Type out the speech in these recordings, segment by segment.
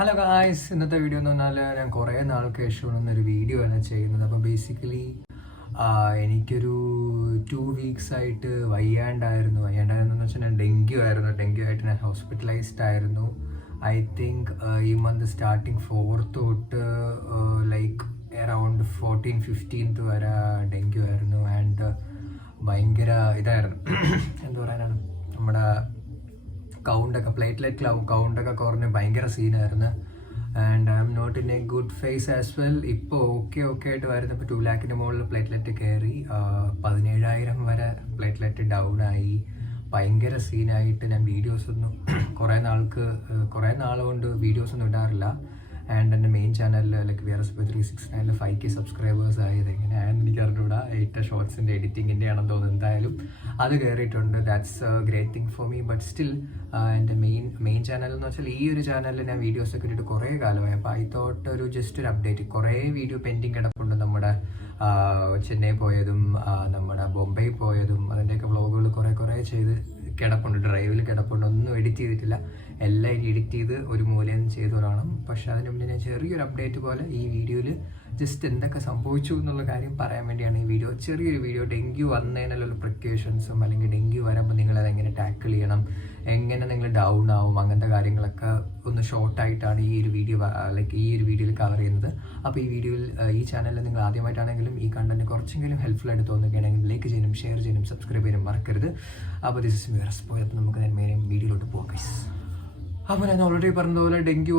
Hello guys, ഇന്നത്തെ video എന്ന് പറഞ്ഞാൽ ഞാൻ കുറേ നാൾക്ക് ശേഷമാണ് ഒരു വീഡിയോ ആണ് ചെയ്യുന്നത്. അപ്പോൾ ബേസിക്കലി എനിക്കൊരു 2 വീക്സ് ആയിട്ട് വയ്യാണ്ടായിരുന്നു എന്ന് വെച്ചാൽ ഞാൻ ഡെങ്കു ആയിട്ട് ഞാൻ ഹോസ്പിറ്റലൈസ്ഡ് ആയിരുന്നു. ഐ തിങ്ക് ഈ മന്ത് സ്റ്റാർട്ടിങ് 4th തൊട്ട് ലൈക്ക് അറൗണ്ട് 14-15 വരെ ഡെങ്കു ആയിരുന്നു. ആൻഡ് ഭയങ്കര ഇതായിരുന്നു എന്താ പറയാനാണ്, നമ്മുടെ പ്ലേറ്റ്ലെറ്റ് കൗണ്ടൊക്കെ കുറഞ്ഞ് ഭയങ്കര സീനായിരുന്നു. And I'm not in a good phase as well. ഇപ്പോൾ ഓക്കെ ആയിട്ട് വരുന്നപ്പോൾ 2 lakhന് മുകളിൽ പ്ലേറ്റ്ലെറ്റ് കയറി, 17,000 വരെ പ്ലേറ്റ്ലെറ്റ് ഡൗൺ ആയി. ഭയങ്കര സീനായിട്ട് ഞാൻ വീഡിയോസൊന്നും കുറേ നാളുകൊണ്ട് വീഡിയോസൊന്നും ഇടാറില്ല. ആൻഡ് എൻ്റെ മെയിൻ ചാനലിൽ ലൈക്ക് VRSP 369 5K സബ്സ്ക്രൈബേഴ്സ് ആയത് എങ്ങനെയാണെന്ന് എനിക്ക് അറിഞ്ഞൂടാ. 8 ഷോർട്സിൻ്റെ എഡിറ്റിങ്ങിൻ്റെ ആണെന്ന് തോന്നുന്നു. എന്തായാലും അത് കയറിയിട്ടുണ്ട്. That's A great thing for me. But still എൻ്റെ മെയിൻ ചാനൽ എന്ന് വെച്ചാൽ ഈ ഒരു ചാനലിൽ ഞാൻ വീഡിയോസൊക്കെ ഇട്ടിട്ട് കുറേ കാലമായി. അപ്പോൾ ഐ തോട്ട് ജസ്റ്റ് ഒരു അപ്ഡേറ്റ്. കുറേ വീഡിയോ പെൻഡിങ് കിടപ്പുണ്ട്. നമ്മുടെ ചെന്നൈ പോയതും നമ്മുടെ ബോംബെ പോയതും അതിൻ്റെയൊക്കെ വ്ളോഗുകൾ കുറേ ചെയ്ത് കിടപ്പുണ്ട്, ഡ്രൈവിൽ കിടപ്പുണ്ട്. ഒന്നും എഡിറ്റ് ചെയ്തിട്ടില്ല. എല്ലാം എഡിറ്റ് ചെയ്ത് ഒരു മൂലം ചെയ്തു കാണും. പക്ഷേ അതിന് മുന്നേ ഞാൻ ചെറിയൊരു അപ്ഡേറ്റ് പോലെ ഈ വീഡിയോയിൽ ജസ്റ്റ് എന്തൊക്കെ സംഭവിച്ചു എന്നുള്ള കാര്യം പറയാൻ വേണ്ടിയാണ് ഈ വീഡിയോ. ചെറിയൊരു വീഡിയോ. ഡെങ്കു വന്നതിനുള്ള പ്രിക്കോഷൻസും അല്ലെങ്കിൽ ഡെങ്കു വരുമ്പോൾ നിങ്ങളത് എങ്ങനെ ടാക്കിൾ ചെയ്യണം, എങ്ങനെ നിങ്ങൾ ഡൗൺ ആവും, അങ്ങനത്തെ കാര്യങ്ങളൊക്കെ ഒന്ന് ഷോർട്ടായിട്ടാണ് ഈ ഒരു വീഡിയോയിൽ കവർ ചെയ്യുന്നത്. അപ്പോൾ ഈ ചാനലിൽ നിങ്ങൾ ആദ്യമായിട്ടാണെങ്കിലും ഈ കണ്ടന്റ് കുറച്ചെങ്കിലും ഹെൽപ്ഫുൾ ആയിട്ട് തോന്നുകയാണെങ്കിൽ ലൈക്ക് ചെയ്യാനും ഷെയർ ചെയ്യാനും സബ്സ്ക്രൈബ് ചെയ്യാനും മറക്കരുത്. അപ്പോൾ ദിസ് ഇസ് VRSP. അപ്പോൾ നമുക്ക് നേരെ വീഡിയോയിലോട്ട് പോകാം ഗൈസ്. അപ്പോൾ ഞാൻ ഓൾറെഡി പറഞ്ഞതുപോലെ ഡെങ്കു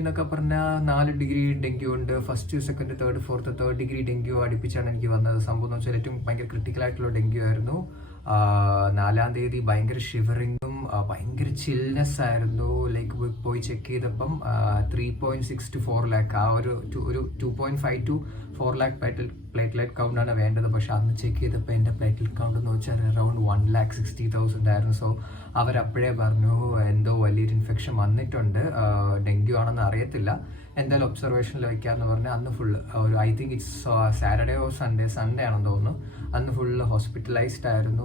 എന്നൊക്കെ പറഞ്ഞാൽ 4 ഡിഗ്രി ഡെങ്കു ഉണ്ട്. 1st, 2nd, 3rd, 4th 3rd degree dengue അടുപ്പിച്ചാണ് എനിക്ക് വന്നത്. സംഭവം എന്ന് വെച്ചാൽ ഏറ്റവും ഭയങ്കര ക്രിട്ടിക്കലായിട്ടുള്ള ഡെങ്കു ആയിരുന്നു. 4-ാം തീയതി ഭയങ്കര ഷിവറിങ്ങും ഭയങ്കര ചിൽനെസ് ആയിരുന്നു. ലൈക്ക് പോയി ചെക്ക് ചെയ്തപ്പം 3.6 to 4 lakh ഒരു 2.5 to 4 lakh പ്ലേറ്റ്ലെറ്റ് കൗണ്ടാണ് വേണ്ടത്. പക്ഷെ അന്ന് ചെക്ക് ചെയ്തപ്പോൾ എൻ്റെ പ്ലേറ്റ്ലെറ്റ് കൗണ്ട് എന്ന് വെച്ചാൽ അറൗണ്ട് 1,60,000 ആയിരുന്നു. സോ അവരപ്പോഴേ പറഞ്ഞു എന്തോ വലിയൊരു ഇൻഫെക്ഷൻ വന്നിട്ടുണ്ട്, ഡെങ്കു ആണെന്ന് അറിയത്തില്ല, എന്തായാലും ഒബ്സർവേഷനിൽ വയ്ക്കാമെന്ന് പറഞ്ഞാൽ അന്ന് full I think it's Saturday or Sunday ആണെന്ന് തോന്നുന്നു. അന്ന് ഫുള്ള് ഹോസ്പിറ്റലൈസ്ഡ് ആയിരുന്നു.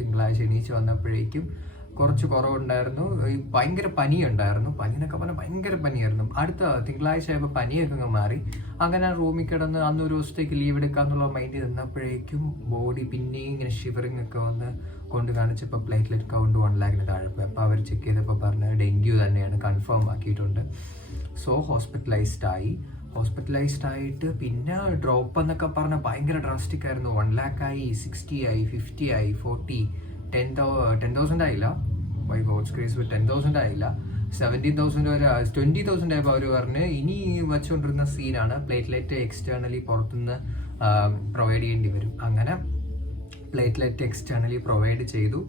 തിങ്കളാഴ്ച എണീച്ച് വന്നപ്പോഴേക്കും കുറച്ച് കുറവുണ്ടായിരുന്നു. ഭയങ്കര പനിയുണ്ടായിരുന്നു. പനിയെന്നൊക്കെ പറഞ്ഞാൽ ഭയങ്കര പനിയായിരുന്നു. അടുത്ത തിങ്കളാഴ്ച ആയപ്പോൾ പനിയൊക്കെ അങ്ങ് മാറി. അങ്ങനെ റൂമിൽ കിടന്ന് അന്ന് ഒരു ദിവസത്തേക്ക് ലീവ് എടുക്കാന്നുള്ള മൈൻഡ് നിന്നപ്പോഴേക്കും ബോഡി പിന്നെയും ഇങ്ങനെ ഷിവറിങ് ഒക്കെ വന്ന് കൊണ്ട് കാണിച്ചപ്പോൾ പ്ലേറ്റ്ലെറ്റ് കൗണ്ട് 1 lakhന് താഴെ പോയി. അപ്പോൾ അവർ ചെക്ക് ചെയ്തപ്പോൾ പറഞ്ഞ് ഡെങ്കു തന്നെയാണ്, കൺഫേം ആക്കിയിട്ടുണ്ട്. സോ ഹോസ്പിറ്റലൈസ്ഡ് ആയിട്ട് പിന്നെ ഡ്രോപ്പ് എന്നൊക്കെ പറഞ്ഞാൽ ഭയങ്കര ഡ്രാസ്റ്റിക് ആയിരുന്നു. 1 lakh ആയി, 60 ആയി, 50 ആയി, 40, 10,000 ആയില്ല. ബൈ ഗോഡ്സ് ഗ്രേസ് 10,000 ആയില്ല. 17,000 വരെ, 20,000 ആയപ്പോൾ അവർ പറഞ്ഞ് ഇനി വെച്ചുകൊണ്ടിരുന്ന സീനാണ്, പ്ലേറ്റ്ലെറ്റ് എക്സ്റ്റേണലി പുറത്തുനിന്ന് പ്രൊവൈഡ് ചെയ്യേണ്ടി വരും. അങ്ങനെ പ്ലേറ്റ്ലെറ്റ് എക്സ്റ്റേണലി പ്രൊവൈഡ് ചെയ്തു.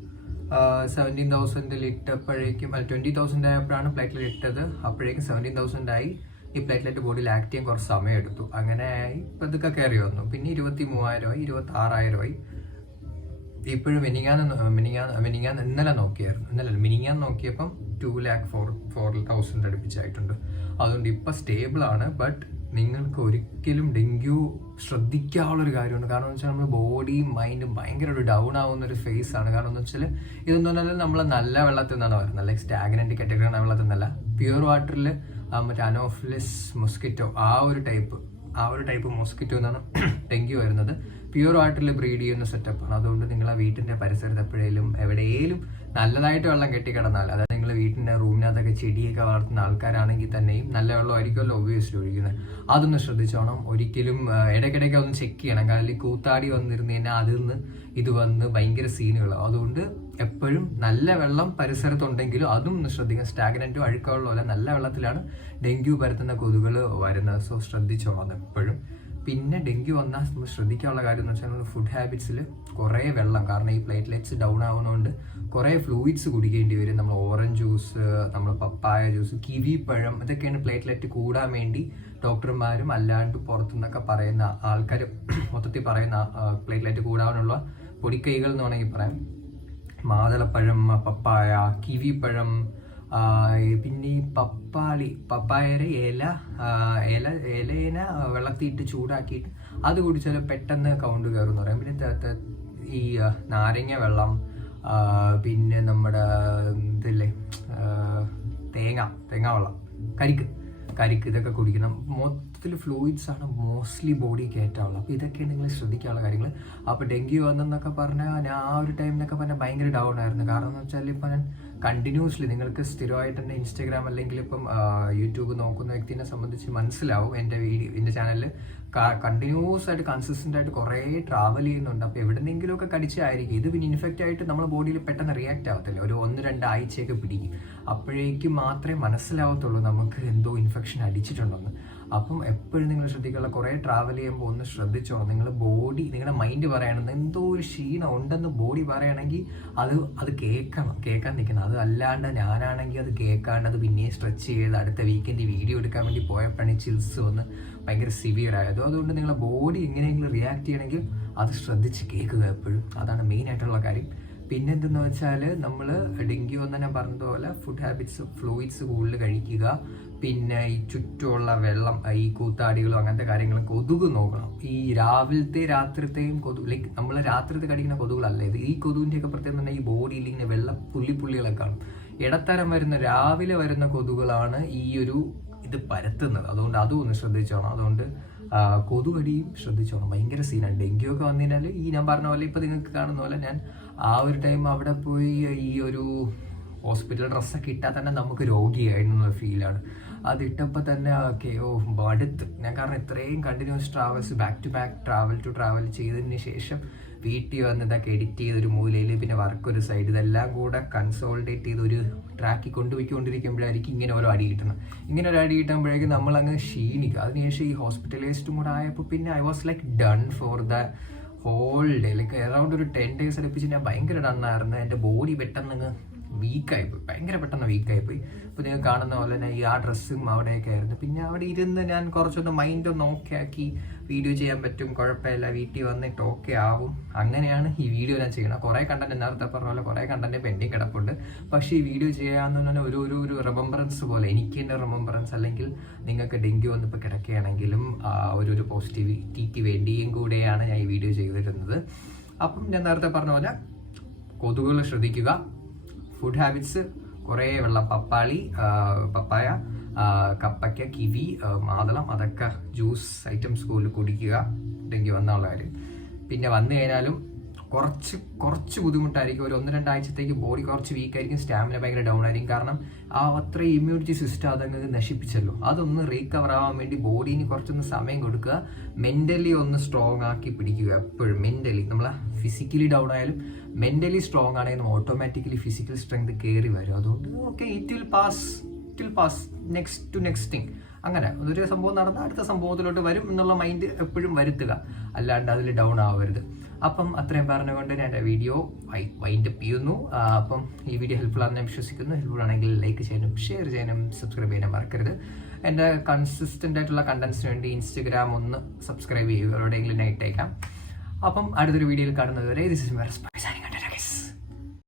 17,000 ഇട്ടപ്പോഴേക്കും 20,000 ആയപ്പോഴാണ് പ്ലേറ്റ്ലെറ്റ് ഇട്ടത്. അപ്പോഴേക്കും 17,000 ആയി. ഈ പ്ലേറ്റ്ലെറ്റ് ബോഡിയിൽ ആക്ട് ചെയ്യാൻ കുറച്ച് സമയം എടുത്തു. അങ്ങനെ ഇപ്പം ഇതൊക്കെ കയറി വന്നു. പിന്നെ 23,000 ആയി, 26,000 ആയി. ഇപ്പോഴും മിനിങ്ങാൻ നോക്കിയപ്പം 2,04,000 അടുപ്പിച്ചായിട്ടുണ്ട്. അതുകൊണ്ട് ഇപ്പം സ്റ്റേബിളാണ്. ബട്ട് നിങ്ങൾക്ക് ഒരിക്കലും ഡെങ്കു ശ്രദ്ധിക്കാനുള്ളൊരു കാര്യമുണ്ട്. കാരണം എന്ന് വെച്ചാൽ നമ്മൾ ബോഡിയും മൈൻഡും ഭയങ്കര ഒരു ഡൗൺ ആവുന്നൊരു ഫേസ് ആണ്. കാരണം എന്ന് വെച്ചാൽ ഇതെന്ന് പറഞ്ഞാൽ നമ്മൾ നല്ല വെള്ളത്തിൽ നിന്നാണ് വരുന്നത്. ലൈക്ക് സ്റ്റാഗ്നന്റ് കാറ്റഗറിയാണ് വെള്ളത്തിൽ നിന്നല്ല. പ്യുവർ വാട്ടറിൽ മറ്റേ അനോഫിലിസ് മൊസ്കിറ്റോ ആ ഒരു ടൈപ്പ് മൊസ്കിറ്റോ എന്നാണ് ഡെങ്കു വരുന്നത്. പ്യുവർ വാട്ടറിൽ ബ്രീഡ് ചെയ്യുന്ന സെറ്റപ്പാണ്. അതുകൊണ്ട് നിങ്ങൾ ആ വീട്ടിൻ്റെ പരിസരത്ത് എവിടെയെങ്കിലും നല്ലതായിട്ട് വെള്ളം കെട്ടിക്കിടന്നാൽ, അതായത് നിങ്ങൾ വീട്ടിൻ്റെ റൂമിനകത്തൊക്കെ ചെടിയൊക്കെ വളർത്തുന്ന ആൾക്കാരാണെങ്കിൽ തന്നെയും നല്ല വെള്ളമായിരിക്കുമല്ലോ ഒബ്വിയസ്ലി ഒഴിക്കുന്നത്. അതൊന്ന് ശ്രദ്ധിച്ചോണം. ഒരിക്കലും ഇടയ്ക്കിടയ്ക്ക് ഒന്ന് ചെക്ക് ചെയ്യണം. കാരണം ഈ കൂത്താടി വന്നിരുന്നു കഴിഞ്ഞാൽ അതിൽ നിന്ന് ഇത് വന്ന് ഭയങ്കര സീനുകളാണ്. അതുകൊണ്ട് എപ്പോഴും നല്ല വെള്ളം പരിസരത്തുണ്ടെങ്കിലും അതും ഒന്ന് ശ്രദ്ധിക്കണം. സ്റ്റാഗ്നന്റോ അഴുക്കവെള്ളമോ അല്ല, നല്ല വെള്ളത്തിലാണ് ഡെങ്കു പരത്തുന്ന കൊതുകുകൾ വരുന്നത്. സോ ശ്രദ്ധിച്ചോളാം എപ്പോഴും. പിന്നെ ഡെങ്കു വന്നാൽ നമ്മൾ ശ്രദ്ധിക്കാനുള്ള കാര്യം എന്ന് വെച്ചാൽ നമ്മൾ ഫുഡ് ഹാബിറ്റ്സിൽ കുറേ വെള്ളം, കാരണം ഈ പ്ലേറ്റ്ലെറ്റ്സ് ഡൗൺ ആവുന്നതുകൊണ്ട് കുറേ ഫ്ലൂയിഡ്സ് കുടിക്കേണ്ടി വരും. നമ്മൾ ഓറഞ്ച് ജ്യൂസ്, നമ്മൾ പപ്പായ ജ്യൂസ്, കിവി പഴം, ഇതൊക്കെയാണ് പ്ലേറ്റ്ലെറ്റ് കൂടാൻ വേണ്ടി ഡോക്ടർമാരും അല്ലാണ്ട് പുറത്തുനിന്നൊക്കെ പറയുന്ന ആൾക്കാർ മൊത്തത്തിൽ പറയുന്ന പ്ലേറ്റ്ലെറ്റ് കൂടാനുള്ള പൊടിക്കൈകൾ എന്ന് വേണമെങ്കിൽ പറയാം. മാതളപ്പഴം, പപ്പായ, കിവി പഴം, പിന്നെ ഈ പപ്പായയുടെ ഇലേനെ വെള്ളത്തിയിട്ട് ചൂടാക്കിയിട്ട് അത് കുടിച്ചാൽ പെട്ടെന്ന് കൗണ്ട് കയറും എന്ന് പറയാം. പിന്നെ ഈ നാരങ്ങ വെള്ളം, പിന്നെ നമ്മുടെ ഇതില്ലേ തേങ്ങാവെള്ളം, കരിക്ക് ഇതൊക്കെ കുടിക്കണം. മൊത്തത്തിൽ ഫ്ലൂയിഡ്സ് ആണ് മോസ്റ്റ്ലി ബോഡി കയറ്റാവുള്ളത്. അപ്പോൾ ഇതൊക്കെയാണ് നിങ്ങൾ ശ്രദ്ധിക്കാനുള്ള കാര്യങ്ങൾ. അപ്പോൾ ഡെങ്കി വന്നെന്നൊക്കെ പറഞ്ഞാൽ ഞാൻ ആ ഒരു ടൈമിലൊക്കെ പറഞ്ഞാൽ ഭയങ്കര ഡൗൺ ആയിരുന്നു. കാരണം എന്ന് വെച്ചാൽ ഇപ്പം ഞാൻ കണ്ടിന്യൂസ്ലി, നിങ്ങൾക്ക് സ്ഥിരമായിട്ട് തന്നെ ഇൻസ്റ്റാഗ്രാം അല്ലെങ്കിൽ ഇപ്പം യൂട്യൂബ് നോക്കുന്ന വ്യക്തിനെ സംബന്ധിച്ച് മനസ്സിലാവും എൻ്റെ ചാനലിൽ കണ്ടിന്യൂസ് ആയിട്ട് കൺസിസ്റ്റൻ്റ് ആയിട്ട് കുറേ ട്രാവൽ ചെയ്യുന്നുണ്ട്. അപ്പോൾ എവിടെന്നെങ്കിലുമൊക്കെ കടിച്ചായിരിക്കും. ഇത് പിന്നെ ഇൻഫെക്റ്റ് ആയിട്ട് നമ്മുടെ ബോഡിയിൽ പെട്ടെന്ന് റിയാക്ട് ആവത്തില്ല, ഒരു 1-2 ആഴ്ചയൊക്കെ പിടിക്കും. അപ്പോഴേക്കും മാത്രമേ മനസ്സിലാവത്തുള്ളൂ നമുക്ക് എന്തോ ഇൻഫെക്ഷൻ അടിച്ചിട്ടുണ്ടെന്ന്. അപ്പം എപ്പോഴും നിങ്ങൾ ശ്രദ്ധിക്കാനുള്ള, കുറേ ട്രാവൽ ചെയ്യുമ്പോൾ ഒന്ന് ശ്രദ്ധിച്ചോളാം. നിങ്ങളുടെ മൈൻഡ് പറയണമെന്ന് എന്തോ ഒരു ക്ഷീണം ഉണ്ടെന്ന് ബോഡി പറയുകയാണെങ്കിൽ അത് കേൾക്കാൻ നിൽക്കണം. അത് അല്ലാണ്ട് ഞാനാണെങ്കിൽ അത് കേൾക്കാണ്ട് അത് പിന്നെയും സ്ട്രെച്ച് ചെയ്ത് അടുത്ത വീക്കെൻഡ് വീഡിയോ എടുക്കാൻ വേണ്ടി പോയപ്പോഴാണ് ചിൽസ് വന്ന് ഭയങ്കര സിവിയർ ആയത്. അതുകൊണ്ട് നിങ്ങളുടെ ബോഡി എങ്ങനെയെങ്കിലും റിയാക്ട് ചെയ്യണമെങ്കിൽ അത് ശ്രദ്ധിച്ച് കേൾക്കുക എപ്പോഴും. അതാണ് മെയിൻ ആയിട്ടുള്ള കാര്യം. പിന്നെ എന്തെന്ന് വെച്ചാൽ നമ്മൾ ഡെങ്കി വന്ന് ഞാൻ പറഞ്ഞതുപോലെ ഫുഡ് ഹാബിറ്റ്സ്, ഫ്ലൂയിഡ്സ് കൂടുതൽ കഴിക്കുക. പിന്നെ ഈ ചുറ്റുമുള്ള വെള്ളം, ഈ കൂത്താടികളും അങ്ങനത്തെ കാര്യങ്ങളും. കൊതുക് നോക്കണം. ഈ രാത്രിത്തെയും കൊതുക്, ലൈക്ക് നമ്മൾ രാത്രിത്തെ കടിക്കുന്ന കൊതുകുകളല്ല ഇത്. ഈ കൊതുകിൻ്റെയൊക്കെ പ്രത്യേകം തന്നെ ഈ ബോഡിയിൽ ഇങ്ങനെ വെള്ള പുള്ളികളൊക്കെ കാണും. ഇടത്തരം രാവിലെ വരുന്ന കൊതുകുകളാണ് ഈ ഒരു ഇത് പരത്തുന്നത്. അതുകൊണ്ട് അതും ഒന്ന് ശ്രദ്ധിച്ചോണം. അതുകൊണ്ട് കൊതുകടിയും ശ്രദ്ധിച്ചോണം. ഭയങ്കര സീനാണ്. ഡെങ്കി ഒക്കെ വന്നു കഴിഞ്ഞാൽ ഈ ഞാൻ പറഞ്ഞ പോലെ ഇപ്പം നിങ്ങൾക്ക് കാണുന്ന പോലെ ഞാൻ ആ ഒരു ടൈം അവിടെ പോയി ഈ ഒരു ഹോസ്പിറ്റൽ ഡ്രസ്സൊക്കെ ഇട്ടാൽ തന്നെ നമുക്ക് രോഗിയായിരുന്ന ഫീലാണ്. അതിട്ടപ്പോൾ തന്നെ മടുത്ത് ഞാൻ. കാരണം ഇത്രയും continuous travels, back to back travel ചെയ്തതിന് ശേഷം വീട്ടിൽ വന്ന് ഇതൊക്കെ എഡിറ്റ് ചെയ്തൊരു മൂലയിൽ, പിന്നെ വർക്ക് ഒരു സൈഡ്, ഇതെല്ലാം കൂടെ കൺസോൾട്ടേറ്റ് ചെയ്ത് ഒരു ട്രാക്കിൽ കൊണ്ടുപോയിക്കൊണ്ടിരിക്കുമ്പോഴായിരിക്കും ഇങ്ങനെ ഓരോ അടി കിട്ടണം. ഇങ്ങനെ ഒരു അടി കിട്ടുമ്പോഴേക്കും നമ്മളങ്ങ് ക്ഷീണിക്കുക. അതിനുശേഷം ഈ ഹോസ്പിറ്റലൈസ്ഡും കൂടെ ആയപ്പോൾ പിന്നെ I was like done for the whole day. Like around ഒരു 10 days അടുപ്പിച്ച് ഞാൻ ഭയങ്കര ഡണ്ണായിരുന്നു. എൻ്റെ ബോഡി പെട്ടെന്ന് വീക്കായിപ്പോയി, ഭയങ്കര പെട്ടെന്ന് വീക്കായിപ്പോയി. ഇപ്പോൾ നിങ്ങൾ കാണുന്ന പോലെ തന്നെ ഈ ആ ഡ്രസ്സും അവിടെയൊക്കെ ആയിരുന്നു. പിന്നെ അവിടെ ഇരുന്ന് ഞാൻ കുറച്ചൊന്ന് മൈൻഡൊന്ന് ഓക്കെ ആക്കി വീഡിയോ ചെയ്യാൻ പറ്റും, കുഴപ്പമില്ല, വീട്ടിൽ വന്നിട്ട് ഓക്കെ ആവും. അങ്ങനെയാണ് ഈ വീഡിയോ ഞാൻ ചെയ്യണം. കുറേ കണ്ടന്റ്, നേരത്തെ പറഞ്ഞ പോലെ കുറേ കണ്ടന്റ് പെൻഡിങ് കിടപ്പുണ്ട്. പക്ഷേ ഈ വീഡിയോ ചെയ്യാമെന്ന് പറഞ്ഞാൽ ഒരു റിമംബറൻസ് പോലെ, എനിക്ക് എൻ്റെ റിമംബറൻസ്, അല്ലെങ്കിൽ നിങ്ങൾക്ക് ഡെങ്കി വന്നിപ്പോൾ കിടക്കുകയാണെങ്കിലും ഒരു പോസിറ്റിവിറ്റിക്ക് വേണ്ടിയും കൂടെയാണ് ഞാൻ ഈ വീഡിയോ ചെയ്തിരുന്നത്. അപ്പം ഞാൻ നേരത്തെ പറഞ്ഞ പോലെ കൊതുകുകൾ ശ്രദ്ധിക്കുക. ഫുഡ് ഹാബിറ്റ്സ് കുറേ വെള്ളം, പപ്പായ, കപ്പയ്ക്ക, കിവി, മാതളം, അതൊക്കെ ജ്യൂസ് ഐറ്റംസ് കൂടുതൽ കുടിക്കുക ഡെങ്കി വന്നുള്ള കാര്യം. പിന്നെ വന്നു കഴിഞ്ഞാലും കുറച്ച് ബുദ്ധിമുട്ടായിരിക്കും. ഒരു 1-2 ആഴ്ചത്തേക്ക് ബോഡി കുറച്ച് വീക്കായിരിക്കും, സ്റ്റാമിന ഭയങ്കര ഡൗൺ ആയിരിക്കും. കാരണം അത്രയും ഇമ്മ്യൂണിറ്റി സിസ്റ്റം അതങ്ങ് നശിപ്പിച്ചല്ലോ. അതൊന്ന് റീകവർ ആവാൻ വേണ്ടി ബോഡീന് കുറച്ചൊന്ന് സമയം കൊടുക്കുക. മെൻ്റലി ഒന്ന് സ്ട്രോങ് ആക്കി പിടിക്കുക എപ്പോഴും. മെൻ്റലി നമ്മൾ ഫിസിക്കലി ഡൗൺ ആയാലും മെൻ്റലി സ്ട്രോങ് ആണെങ്കിലും ഓട്ടോമാറ്റിക്കലി ഫിസിക്കൽ സ്ട്രെങ്ത് കയറി വരും. അതുകൊണ്ട് okay, it will pass next thing. അങ്ങനെ ഒരു സംഭവം നടന്നാൽ അടുത്ത സംഭവത്തിലോട്ട് വരും എന്നുള്ള മൈൻഡ് എപ്പോഴും വരുത്തുക, അല്ലാണ്ട് അതിൽ ഡൗൺ ആവരുത്. അപ്പം അത്രയും പറഞ്ഞുകൊണ്ട് ഞാൻ എൻ്റെ വീഡിയോ വൈൻഡ് അപ്പ് ചെയ്യുന്നു. അപ്പം ഈ വീഡിയോ ഹെൽപ്ഫുൾ ആണെന്ന് ഞാൻ വിശ്വസിക്കുന്നു. ഹെൽപ്ഫുൾ ആണെങ്കിൽ ലൈക്ക് ചെയ്യാനും ഷെയർ ചെയ്യാനും സബ്സ്ക്രൈബ് ചെയ്യാനും മറക്കരുത്. എൻ്റെ കൺസിസ്റ്റൻ്റ് ആയിട്ടുള്ള കണ്ടന്റ്സിന് വേണ്ടി ഇൻസ്റ്റഗ്രാം ഒന്ന് സബ്സ്ക്രൈബ് ചെയ്യുക, എവിടെയെങ്കിലും നൈറ്റ് അയക്കാം. അപ്പം അടുത്തൊരു വീഡിയോയിൽ കാണുന്നത് വരെ ദിസ് ഇസ് മൈ റെസ്പെക്ട്.